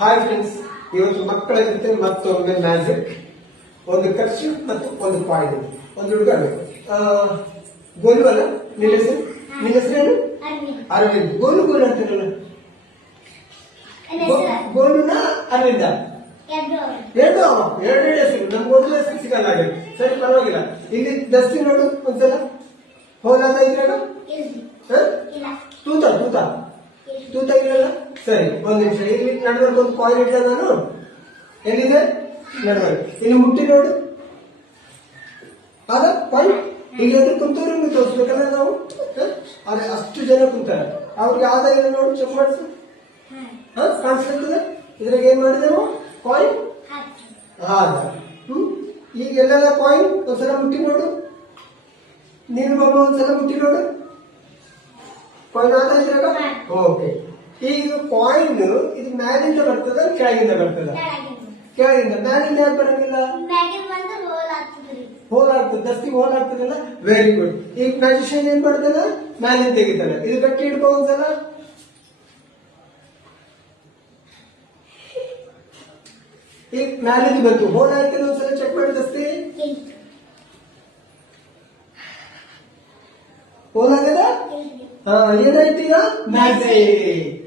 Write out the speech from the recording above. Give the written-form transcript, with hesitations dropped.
Hi friends, ಇವತ್ತು ಮಕ್ಕಳ ಜೊತೆ ಮತ್ತೊಮ್ಮೆ ಮ್ಯಾಜಿಕ್. ಒಂದು ಕರ್ಚೀಫ್ ಮತ್ತು ಒಂದು ಕಾಯಿನ್. ಒಂದು ಹುಡುಗ ಗೋಲು ಅಲ್ಲ, ನಿನ್ನ ಹೆಸರೇನು? ಅರವಿಂದ್. ಗೋಲು ಗೋಲು ಅಂತಾರಲ್ಲ, ಗೋಲುನ ಅರವಿಂದ ಎರಡು ಹೆಸರು. ನಮ್ಗೆ ಒಂದು ಹೆಸರು ಸಿಗಲ್ಲ ಹಾಗೆ. ಸರಿ, ಪರವಾಗಿಲ್ಲ. ಇಲ್ಲಿ ಡಸ್ಟ್ಬಿನ್ ನೋಡು ಒಂದ್ಸಲ. ಹೋಲಾದ ಇದ್ರಾಗ ತೂತ ತೂತ ತೂತ ಇರಲ್ಲ. ಸರಿ, ಒಂದ್ ನಿಮಿಷ. ಇಲ್ಲಿ ನಡುವರ್ಗ ಒಂದು ಕಾಯಿನ್ ಇಟ್ಟ ನಾನು. ಎಲ್ಲಿದೆ? ನಡುವರ್ಗ. ಇಲ್ಲಿ ಮುಟ್ಟಿ ನೋಡು. ಅದ ಕಾಯಿನ್ ಈಗ ಎದುರು ಕುಂತವ್ರಿಗೆ ತೋರಿಸ್ಬೇಕಲ್ಲ ನಾವು. ಅದೇ ಅಷ್ಟು ಜನ ಕುಂತಾರೆ, ಅವ್ರಿಗೆ ಆದಾಯ ನೋಡಿ ಚೆಕ್ ಮಾಡಿಸು. ಕಾಣಿಸ್ಲಿರ್ತದೆ. ಇದ್ರಾಗ ಏನ್ ಮಾಡಿದೆವು? ಕಾಯಿನ್ ಆದ. ಈಗ ಎಲ್ಲೆಲ್ಲ ಕಾಯಿನ್ ಒಂದ್ಸಲ ಮುಟ್ಟಿ ನೋಡು. ನೀನು ಬಾಬಾ ಒಂದ್ಸಲ ಮುಟ್ಟಿ ನೋಡು. ಕಾಯಿನ್ ಆದ ಇದ್ರಾಗ. ಓಕೆ. ಈಗ ಕಾಯಿನ್ ಇದು ಮ್ಯಾಲಿಂದ ಬರ್ತದ, ಕೆಳಗಿಂದ ಬರ್ತದ? ಕೆಳಗಿಂದ. ಮ್ಯಾಲಿಂದ ಯಾಕೆ ಬರಂಗಿಲ್ಲ? ಹೋಲ್ ಆಗ್ತದೆ, ದಸ್ತಿಗೆ ಹೋಲ್ ಆಗ್ತದಲ್ಲ. Very good. ಈಗ ಮ್ಯಾಜಿಷಿಯನ್ ಏನ್ ಮಾಡ್ತಾನ? ಮ್ಯಾಲಿಂದ ತೆಗಿತಾನೆ. ಇದು ಗಟ್ಟಿ ಹಿಡ್ಕೊ ಒಂದ್ಸಲ. ಈಗ ಮ್ಯಾಲಿಂದ ಬಂತು, ಹೋಲ್ ಆಯ್ತಲ್ಲ. ಒಂದ್ಸಲ ಚೆಕ್ ಮಾಡಿ ದಸ್ತಿ. ಹೋಲ್ ಆಗದ? ಏನಾಯ್ತು ಈಗ? ಮ್ಯಾಜಿಕ್.